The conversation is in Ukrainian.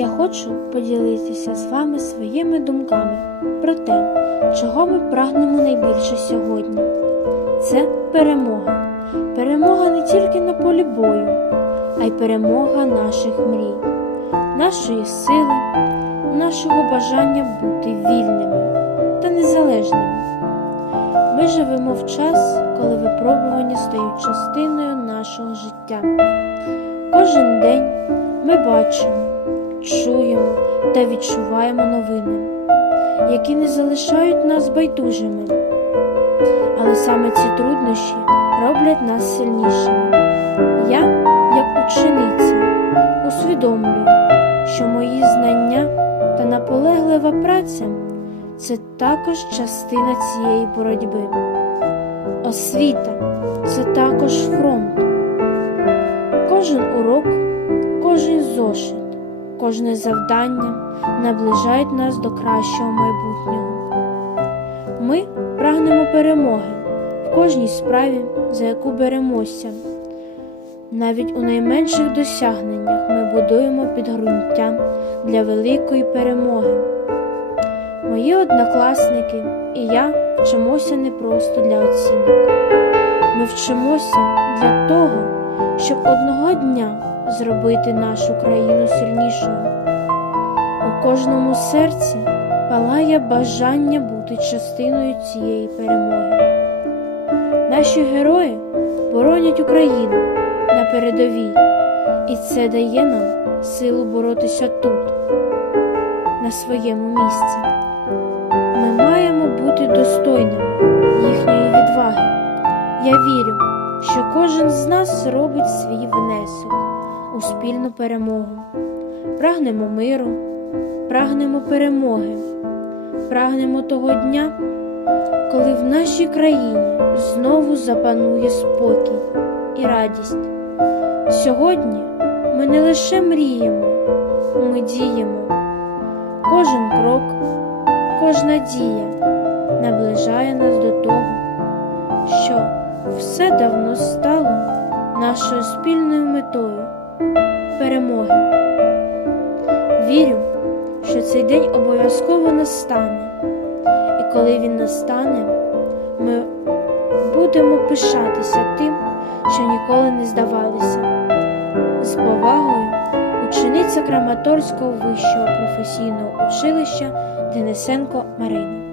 Я хочу поділитися з вами своїми думками про те, чого ми прагнемо найбільше сьогодні. Це перемога. Перемога не тільки на полі бою, а й перемога наших мрій, нашої сили, нашого бажання бути вільними та незалежними. Ми живемо в час, коли випробування стають частиною нашого життя. Кожен день ми бачимо, чуємо та відчуваємо новини, які не залишають нас байдужими. Але саме ці труднощі роблять нас сильнішими. Я, як учениця, усвідомлюю, що мої знання та наполеглива праця це також частина цієї боротьби. Освіта це також фронт. Кожен урок, кожен зошит, кожне завдання наближають нас до кращого майбутнього. Ми прагнемо перемоги в кожній справі, за яку беремося. Навіть у найменших досягненнях ми будуємо підґрунтя для великої перемоги. Мої однокласники і я вчимося не просто для оцінок. Ми вчимося для того, щоб одного дня зробити нашу країну сильнішою. У кожному серці палає бажання бути частиною цієї перемоги. Наші герої боронять Україну на передовій, і це дає нам силу боротися тут, на своєму місці. Ми маємо бути достойними. Я вірю, що кожен з нас робить свій внесок у спільну перемогу. Прагнемо миру, прагнемо перемоги, прагнемо того дня, коли в нашій країні знову запанує спокій і радість. Сьогодні ми не лише мріємо, ми діємо. Кожен крок, кожна дія наближає нас до того, що все давно стало нашою спільною метою перемоги. Вірю, що цей день обов'язково настане, і коли він настане, ми будемо пишатися тим, що ніколи не здавалися. З повагою, учениця Краматорського вищого професійного училища Денисенко Марина.